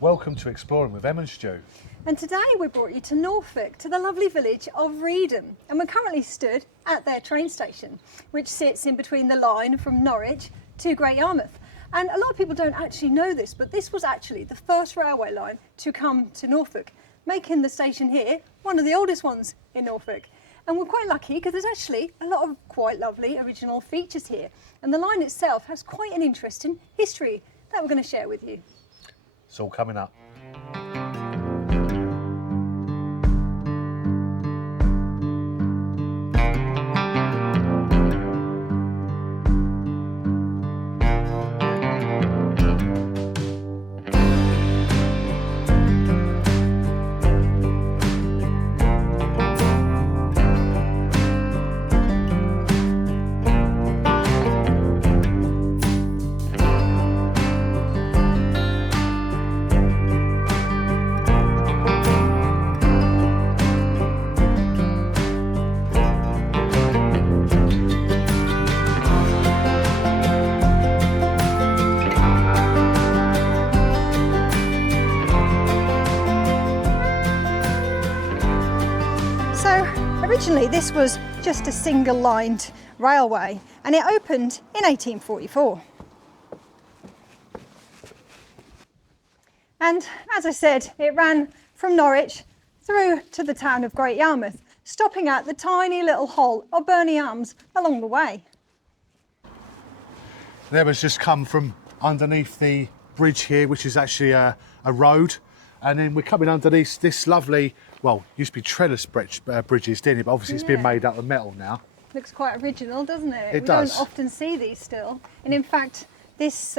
Welcome to Exploring with Em and Stu. And today we brought you to Norfolk, to the lovely village of Reedham. And we're currently stood at their train station, which sits in between the line from Norwich to Great Yarmouth. And a lot of people don't actually know this, but this was actually the first railway line to come to Norfolk, making the station here one of the oldest ones in Norfolk. And we're quite lucky because there's actually a lot of quite lovely original features here. And the line itself has quite an interesting history that we're going to share with you. It's all coming up. Originally this was just a single-lined railway and it opened in 1844. And as I said, it ran from Norwich through to the town of Great Yarmouth, stopping at the tiny little hole of Burney Arms along the way. There has just come from underneath the bridge here, which is actually a road. And then we're coming underneath this lovely, well, used to be trellis bridges, didn't it? But obviously it's been made out of metal now. Looks quite original, doesn't it? It does. We don't often see these still. And in fact, this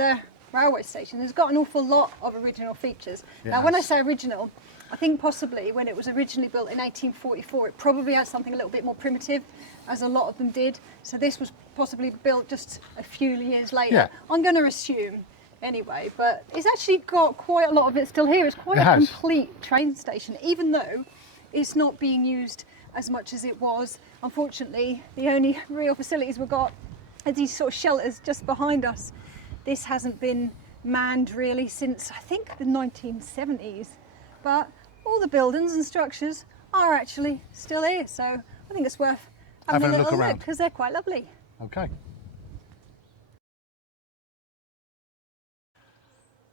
railway station has got an awful lot of original features. It Now, when I has. say original, I think possibly when it was originally built in 1844, it probably had something a little bit more primitive, as a lot of them did. So this was possibly built just a few years later. Yeah. I'm going to assume. Anyway, but it's actually got quite a lot of it still here. It's quite It a has. complete train station, even though it's not being used as much as it was. Unfortunately, the only real facilities we've got are these sort of shelters just behind us. This hasn't been manned really since, I think, the 1970s. But all the buildings and structures are actually still here. So I think it's worth having a little look because they're quite lovely. Okay.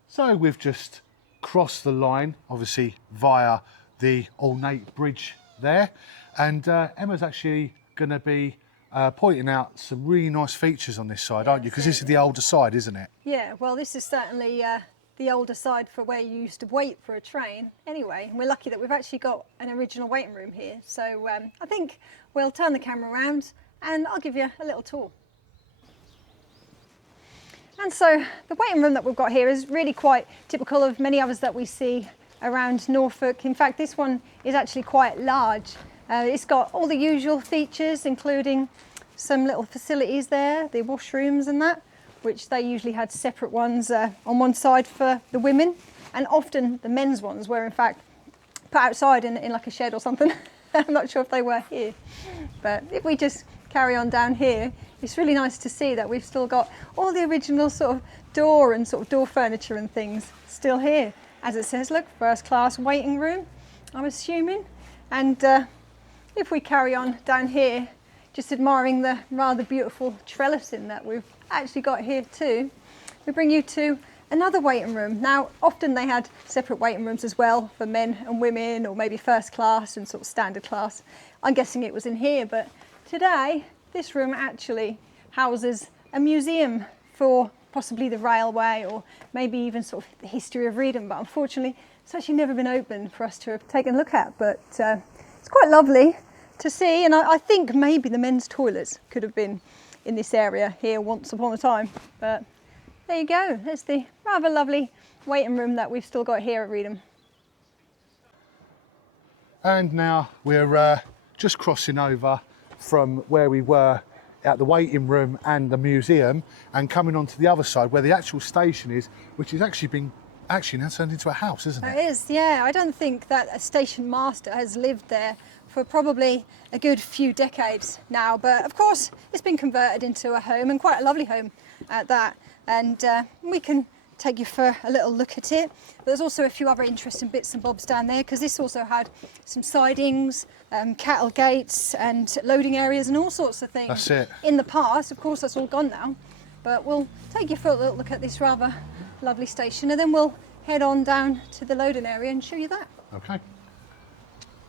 So we've just crossed the line, obviously via the ornate bridge there, and Emma's actually going to be pointing out some really nice features on this side, aren't you? Because this is the older side, isn't it? Yeah, well, this is certainly the older side for where you used to wait for a train. Anyway, and we're lucky that we've actually got an original waiting room here. So I think we'll turn the camera around and I'll give you a little tour. And so the waiting room that we've got here is really quite typical of many others that we see around Norfolk. In fact, this one is actually quite large. It's got all the usual features, including some little facilities there, the washrooms and that, which they usually had separate ones on one side for the women, and often the men's ones were in fact put outside in like a shed or something. I'm not sure if they were here, but if we just carry on down here, it's really nice to see that we've still got all the original sort of door and sort of door furniture and things still here. As it says, look, first class waiting room, I'm assuming. And if we carry on down here, just admiring the rather beautiful trellising that we've actually got here too, we bring you to another waiting room. Now, often they had separate waiting rooms as well for men and women, or maybe first class and sort of standard class. I'm guessing it was in here, but today, this room actually houses a museum for possibly the railway or maybe even sort of the history of Reedham, but unfortunately it's actually never been open for us to have taken a look at, but it's quite lovely to see, and I think maybe the men's toilets could have been in this area here once upon a time, but there you go, there's the rather lovely waiting room that we've still got here at Reedham. And now we're just crossing over from where we were at the waiting room and the museum and coming onto the other side where the actual station is, which is actually now turned into a house, isn't it? It is, yeah. I don't think that a station master has lived there for probably a good few decades now, but of course it's been converted into a home, and quite a lovely home at that, and we can take you for a little look at it. But there's also a few other interesting bits and bobs down there, because this also had some sidings, cattle gates and loading areas and all sorts of things. That's it. In the past. Of course, that's all gone now. But we'll take you for a little look at this rather lovely station, and then we'll head on down to the loading area and show you that. Okay.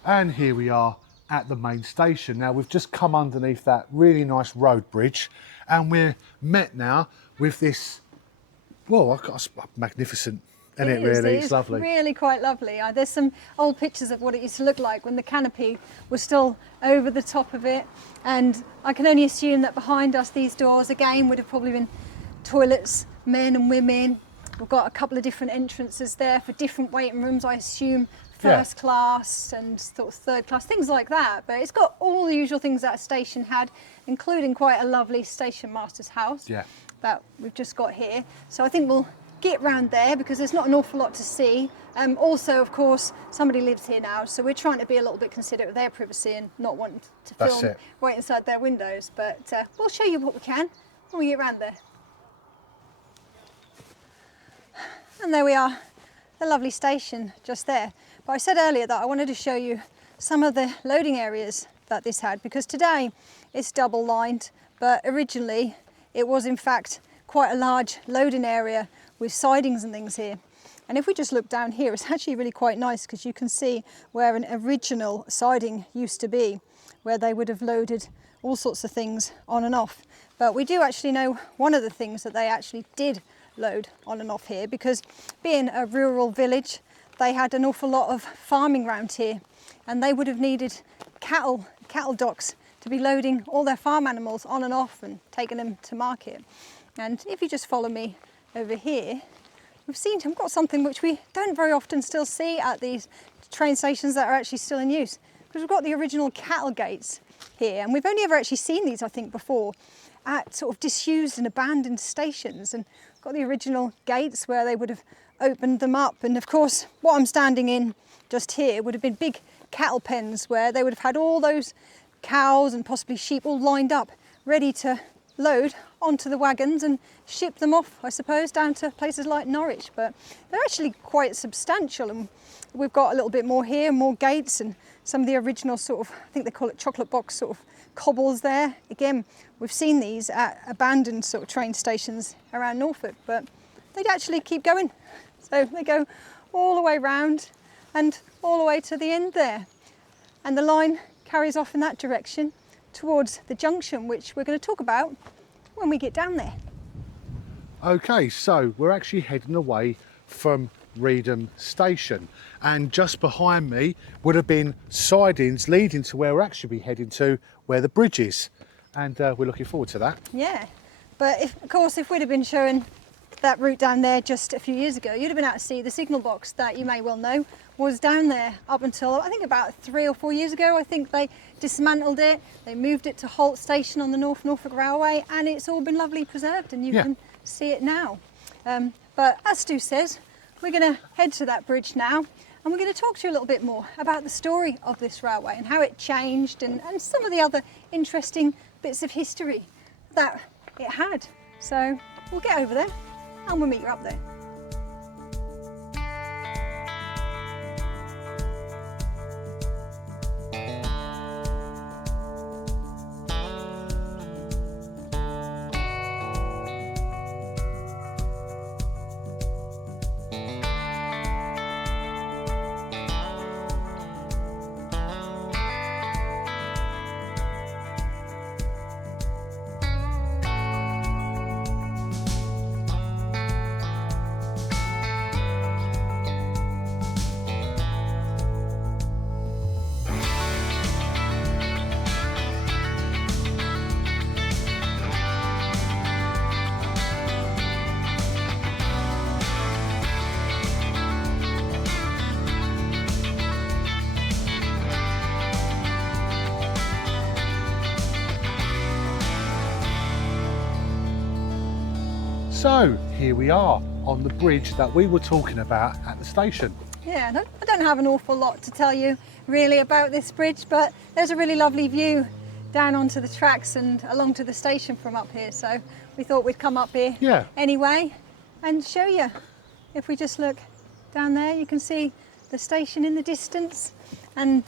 And here we are at the main station. Now we've just come underneath that really nice road bridge, and we're met now with this, well, I've got a magnificent, isn't it really? It's lovely. Really quite lovely. There's some old pictures of what it used to look like when the canopy was still over the top of it, and I can only assume that behind us these doors again would have probably been toilets, men and women. We've got a couple of different entrances there for different waiting rooms, I assume. First class and sort of third class, things like that. But it's got all the usual things that a station had, including quite a lovely station master's house that we've just got here. So I think we'll get round there because there's not an awful lot to see. Also, of course, somebody lives here now, so we're trying to be a little bit considerate of their privacy and not wanting to film right inside their windows. But we'll show you what we can when we get round there. And there we are, the lovely station just there. But I said earlier that I wanted to show you some of the loading areas that this had, because today it's double lined, but originally it was in fact quite a large loading area with sidings and things here. And if we just look down here, it's actually really quite nice because you can see where an original siding used to be, where they would have loaded all sorts of things on and off. But we do actually know one of the things that they actually did load on and off here, because being a rural village, they had an awful lot of farming around here, and they would have needed cattle docks to be loading all their farm animals on and off and taking them to market. And if you just follow me over here, we've got something which we don't very often still see at these train stations that are actually still in use, because we've got the original cattle gates here, and we've only ever actually seen these, I think, before at sort of disused and abandoned stations. And we've got the original gates where they would have opened them up, and of course what I'm standing in just here would have been big cattle pens where they would have had all those cows and possibly sheep all lined up ready to load onto the wagons and ship them off, I suppose, down to places like Norwich. But they're actually quite substantial, and we've got a little bit more here, more gates, and some of the original sort of, I think they call it chocolate box sort of cobbles there. Again, we've seen these at abandoned sort of train stations around Norfolk, but they'd actually keep going. So they go all the way round and all the way to the end there. And the line carries off in that direction towards the junction, which we're going to talk about when we get down there. Okay, so we're actually heading away from Reedham station, and just behind me would have been sidings leading to where we're actually be heading to, where the bridge is. And we're looking forward to that. Yeah, but of course, if we'd have been showing that route down there just a few years ago, you'd have been able to see the signal box that you may well know was down there up until I think about 3 or 4 years ago. I think they dismantled it, they moved it to Holt Station on the Norfolk Railway, and it's all been lovely preserved, and you can see it now. But as Stu says, we're going to head to that bridge now, and we're going to talk to you a little bit more about the story of this railway and how it changed, and some of the other interesting bits of history that it had. So we'll get over there and we'll meet you up there. So here we are on the bridge that we were talking about at the station. Yeah, I don't have an awful lot to tell you really about this bridge, but there's a really lovely view down onto the tracks and along to the station from up here, so we thought we'd come up here anyway and show you. If we just look down there, you can see the station in the distance, and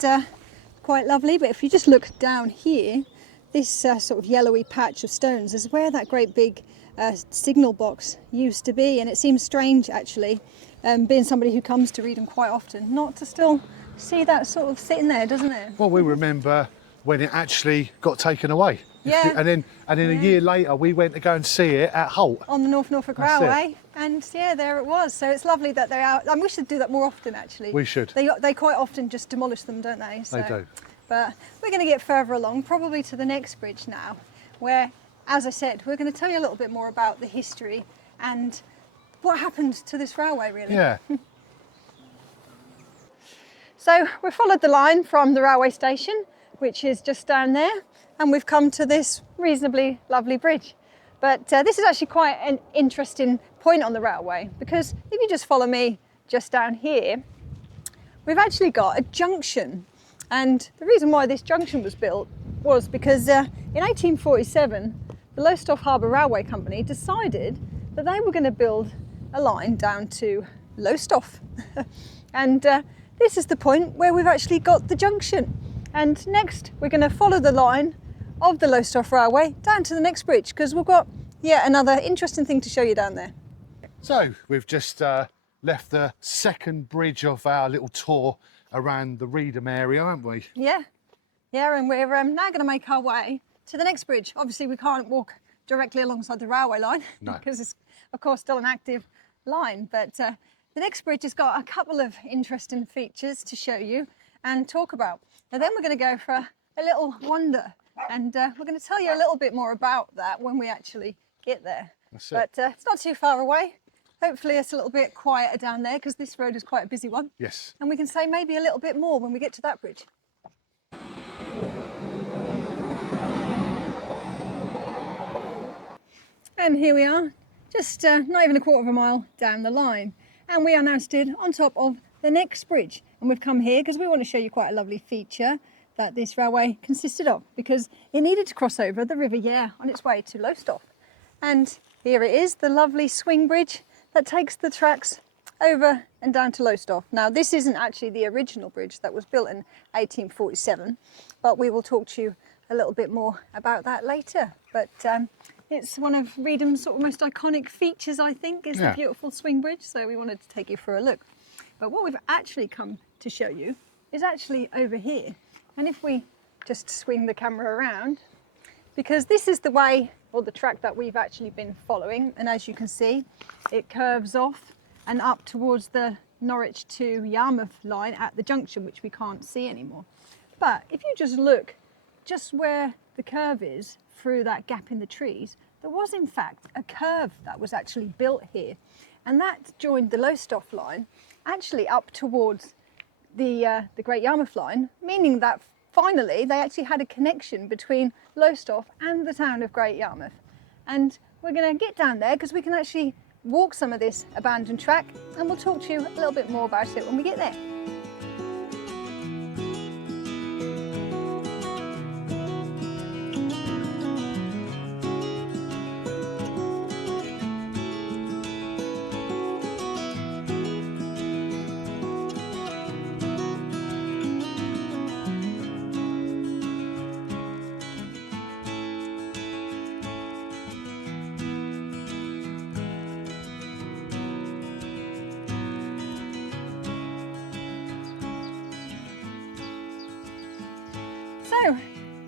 quite lovely. But if you just look down here, this sort of yellowy patch of stones is where that great big signal box used to be, and it seems strange actually, being somebody who comes to Reedham quite often, not to still see that sort of sitting there, doesn't it? Well, we remember when it actually got taken away. Yeah. And then a year later, we went to go and see it at Holt. On the Norfolk Railway, and yeah, there it was. So it's lovely that they're out. And we should do that more often, actually. We should. They quite often just demolish them, don't they? So, They do. But we're going to get further along, probably to the next bridge now, where, as I said, we're going to tell you a little bit more about the history and what happened to this railway, really. Yeah. So we followed the line from the railway station, which is just down there, and we've come to this reasonably lovely bridge. But this is actually quite an interesting point on the railway, because if you just follow me just down here, we've actually got a junction. And the reason why this junction was built was because in 1847, the Lowestoft Harbour Railway Company decided that they were going to build a line down to Lowestoft. And this is the point where we've actually got the junction. And next we're going to follow the line of the Lowestoft Railway down to the next bridge, because we've got yet another interesting thing to show you down there. So we've just left the second bridge of our little tour around the Reedham area, haven't we? Yeah, and we're now going to make our way to the next bridge. Obviously we can't walk directly alongside the railway line, No. because it's of course still an active line, but the next bridge has got a couple of interesting features to show you and talk about. And then we're going to go for a little wander, and we're going to tell you a little bit more about that when we actually get there. That's it. But it's not too far away. Hopefully it's a little bit quieter down there, because this road is quite a busy one. Yes. And we can say maybe a little bit more when we get to that bridge. And here we are, just not even a quarter of a mile down the line. And we are now stood on top of the next bridge. And we've come here because we want to show you quite a lovely feature that this railway consisted of, because it needed to cross over the River Yare on its way to Lowestoft. And here it is, the lovely swing bridge that takes the tracks over and down to Lowestoft. Now, this isn't actually the original bridge that was built in 1847, but we will talk to you a little bit more about that later. But it's one of Reedham's sort of most iconic features, I think, is the beautiful swing bridge. So we wanted to take you for a look. But what we've actually come to show you is actually over here. And if we just swing the camera around, because this is the way, or the track that we've actually been following. And as you can see, it curves off and up towards the Norwich to Yarmouth line at the junction, which we can't see anymore. But if you just look just where the curve is through that gap in the trees, there was in fact a curve that was actually built here. And that joined the Lowestoft line actually up towards the Great Yarmouth line, meaning that finally they actually had a connection between Lowestoft and the town of Great Yarmouth. And we're going to get down there because we can actually walk some of this abandoned track, and we'll talk to you a little bit more about it when we get there. So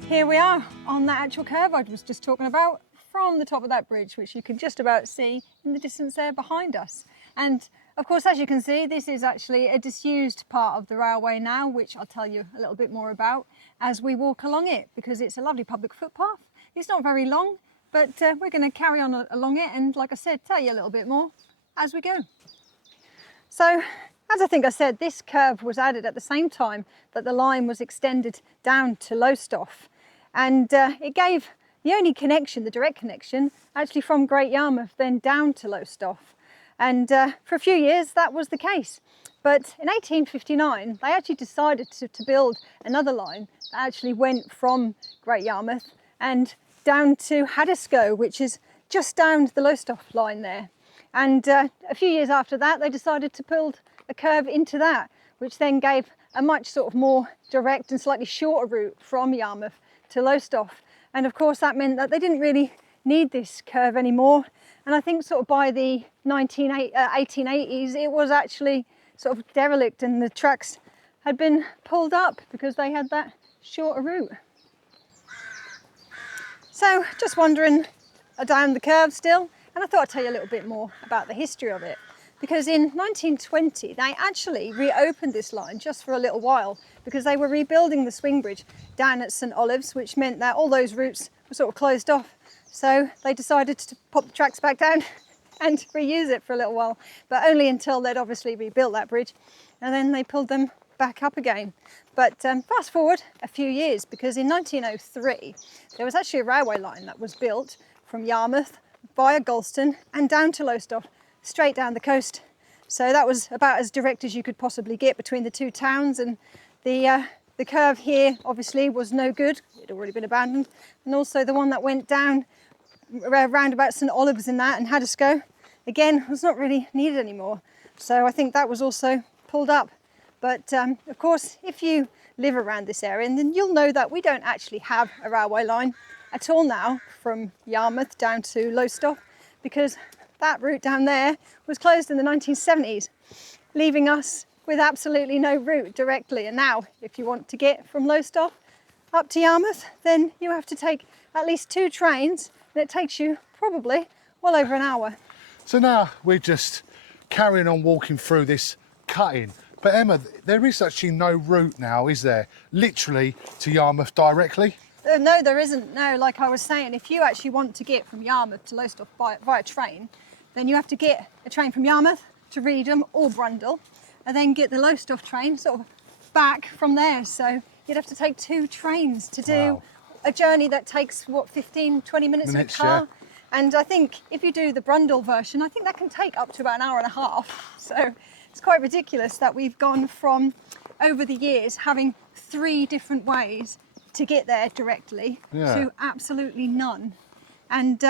here we are on that actual curve I was just talking about from the top of that bridge, which you can just about see in the distance there behind us. And of course, as you can see, this is actually a disused part of the railway now, which I'll tell you a little bit more about as we walk along it, because it's a lovely public footpath. It's not very long, but we're going to carry on along it and, like I said, tell you a little bit more as we go. So, as I think I said, this curve was added at the same time that the line was extended down to Lowestoft, and it gave the only connection, the direct connection, actually from Great Yarmouth then down to Lowestoft. And for a few years that was the case. But in 1859 they actually decided to build another line that actually went from Great Yarmouth and down to Haddiscoe, which is just down the Lowestoft line there. And a few years after that, they decided to build a curve into that, which then gave a much sort of more direct and slightly shorter route from Yarmouth to Lowestoft. And of course, that meant that they didn't really need this curve anymore. And I think sort of by the 1880s, it was actually sort of derelict and the tracks had been pulled up because they had that shorter route. So just wandering down the curve still, and I thought I'd tell you a little bit more about the history of it. Because in 1920, they actually reopened this line just for a little while because they were rebuilding the swing bridge down at St Olave's, which meant that all those routes were sort of closed off. So they decided to pop the tracks back down and reuse it for a little while, but only until they'd obviously rebuilt that bridge, and then they pulled them back up again. But fast forward a few years, because in 1903, there was actually a railway line that was built from Yarmouth via Gorleston and down to Lowestoft, straight down the coast. So that was about as direct as you could possibly get between the two towns, and the curve here obviously was no good, it had already been abandoned, and also the one that went down round about St Olave's and that and Haddiscoe again was not really needed anymore. So I think that was also pulled up. But of course, if you live around this area, then you'll know that we don't actually have a railway line at all now from Yarmouth down to Lowestoft, because that route down there was closed in the 1970s, leaving us with absolutely no route directly. And now, if you want to get from Lowestoft up to Yarmouth, then you have to take at least 2 trains, and it takes you probably well over an hour. So now we're just carrying on walking through this cutting. But Emma, there is actually no route now, is there? Literally to Yarmouth directly? No, there isn't. No, like I was saying, if you actually want to get from Yarmouth to Lowestoft via train, then you have to get a train from Yarmouth to Reedham or Brundall, and then get the Lowestoft train sort of back from there. So you'd have to take 2 trains to do a journey that takes, what, 15, 20 minutes in a car? Yeah. And I think if you do the Brundall version, I think that can take up to about an hour and a half. So it's quite ridiculous that we've gone from, over the years, having 3 different ways to get there directly to absolutely none. And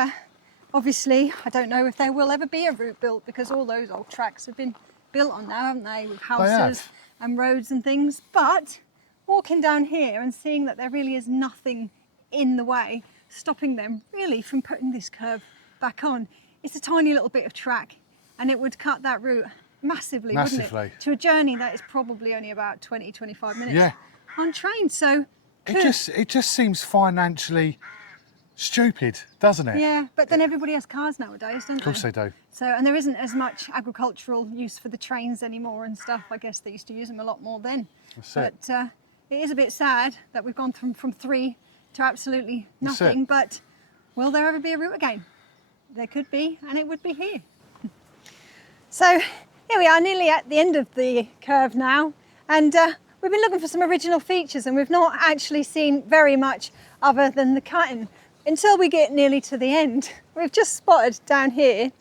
obviously, I don't know if there will ever be a route built, because all those old tracks have been built on now, haven't they, with houses and roads and things. But walking down here and seeing that there really is nothing in the way stopping them really from putting this curve back on. It's a tiny little bit of track, and it would cut that route massively, wouldn't it? To a journey that is probably only about 20, 25 minutes on train. So it just seems financially stupid, doesn't it? Yeah, but then everybody has cars nowadays, don't they? Of course they do. So, and there isn't as much agricultural use for the trains anymore and stuff. I guess they used to use them a lot more then. But it is a bit sad that we've gone from 3 to absolutely nothing. But will there ever be a route again? There could be, and it would be here. So here we are, nearly at the end of the curve now, and we've been looking for some original features, and we've not actually seen very much other than the cutting until we get nearly to the end. We've just spotted down here,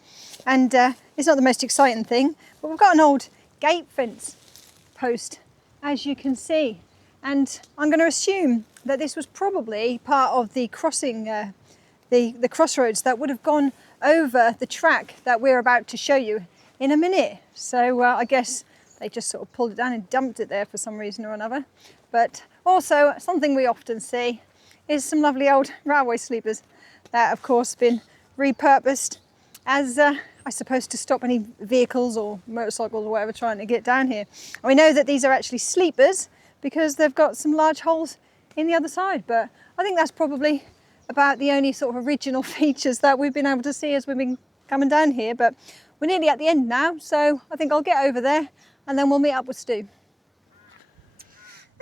and it's not the most exciting thing, but we've got an old gate fence post, as you can see, and I'm going to assume that this was probably part of the crossing, the crossroads that would have gone over the track that we're about to show you in a minute. So I guess they just sort of pulled it down and dumped it there for some reason or another. But also something we often see is some lovely old railway sleepers that have, of course, been repurposed as I suppose to stop any vehicles or motorcycles or whatever trying to get down here. And we know that these are actually sleepers because they've got some large holes in the other side, but I think that's probably about the only sort of original features that we've been able to see as we've been coming down here. But we're nearly at the end now, so I think I'll get over there and then we'll meet up with Stu.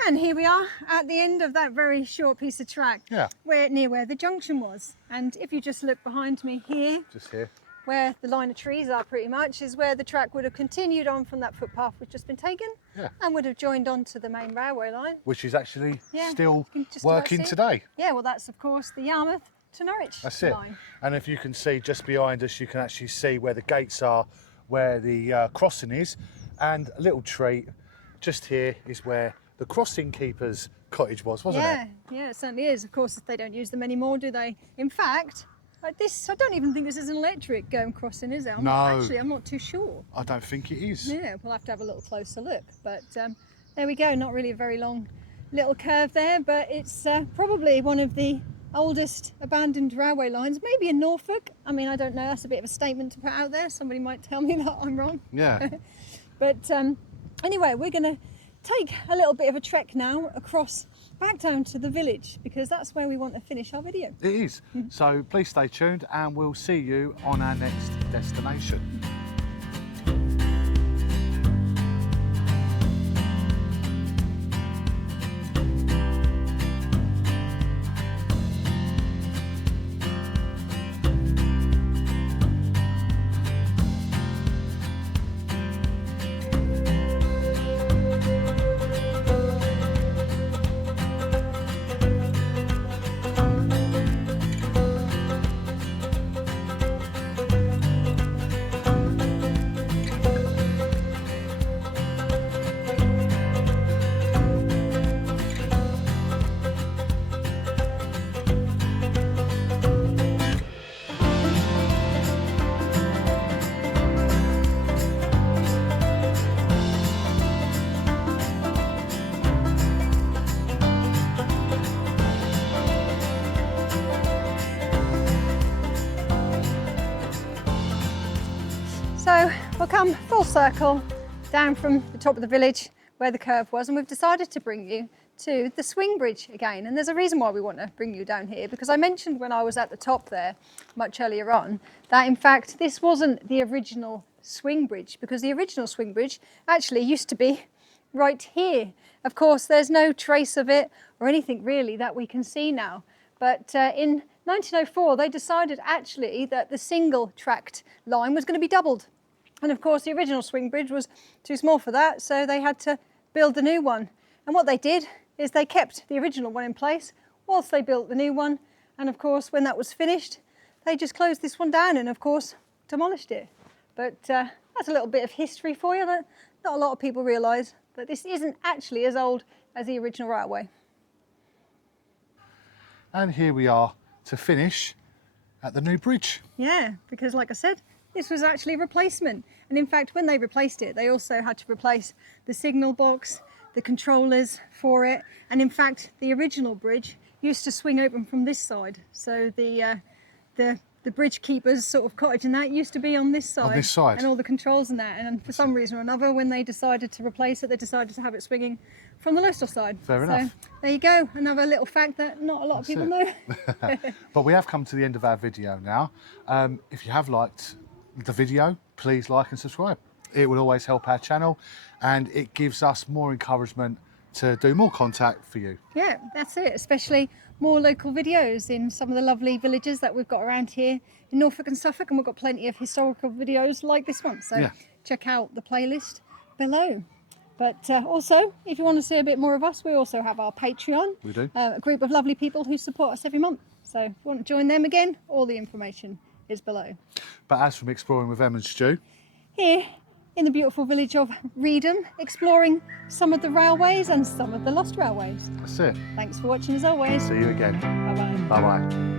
And here we are at the end of that very short piece of track, near where the junction was. And if you just look behind me here, just here, where the line of trees are pretty much, is where the track would have continued on from that footpath which has been taken, and would have joined on to the main railway line. Which is actually still working today. Yeah, well that's of course the Yarmouth to Norwich line. And if you can see just behind us, you can actually see where the gates are, where the crossing is, and a little treat just here is where the crossing keeper's cottage was, wasn't it? Yeah, it certainly is. Of course, they don't use them anymore, do they? In fact, I don't even think this is an electric crossing, is it? No. I'm not too sure. I don't think it is. Yeah, we'll have to have a little closer look. But there we go, not really a very long little curve there, but it's probably one of the oldest abandoned railway lines, maybe in Norfolk. I mean, I don't know, that's a bit of a statement to put out there. Somebody might tell me that I'm wrong. Yeah. But anyway, we're going to take a little bit of a trek now across back down to the village, because that's where we want to finish our video. It is. So please stay tuned and we'll see you on our next destination. So we'll come full circle down from the top of the village where the curve was, and we've decided to bring you to the swing bridge again. And there's a reason why we want to bring you down here, because I mentioned when I was at the top there much earlier on that in fact this wasn't the original swing bridge, because the original swing bridge actually used to be right here. Of course, there's no trace of it or anything really that we can see now. But in 1904, they decided actually that the single tracked line was going to be doubled. And of course, the original swing bridge was too small for that, so they had to build the new one. And what they did is they kept the original one in place whilst they built the new one. And of course, when that was finished, they just closed this one down and of course, demolished it. But that's a little bit of history for you that not a lot of people realise, that this isn't actually as old as the original railway. And here we are to finish at the new bridge. Yeah, because like I said, this was actually a replacement. And in fact, when they replaced it, they also had to replace the signal box, the controllers for it. And in fact, the original bridge used to swing open from this side. So the bridge keeper's sort of cottage and that used to be on this side. On this side. And all the controls and that. And for some reason or another, when they decided to replace it, they decided to have it swinging from the Lowestoft side. Fair enough. So there you go, another little fact that not a lot of people know. But we have come to the end of our video now. If you have liked the video, please like and subscribe. It will always help our channel and it gives us more encouragement to do more contact for you. Yeah, that's it, especially more local videos in some of the lovely villages that we've got around here in Norfolk and Suffolk, and we've got plenty of historical videos like this one, so yeah. Check out the playlist below. But also, if you want to see a bit more of us, we also have our Patreon. We do. A group of lovely people who support us every month. So if you want to join them again, all the information is below. But as from Exploring with Em and Stu, here in the beautiful village of Reedham, exploring some of the railways and some of the lost railways. that's it. Thanks for watching as always. See you again. Bye bye. Bye bye.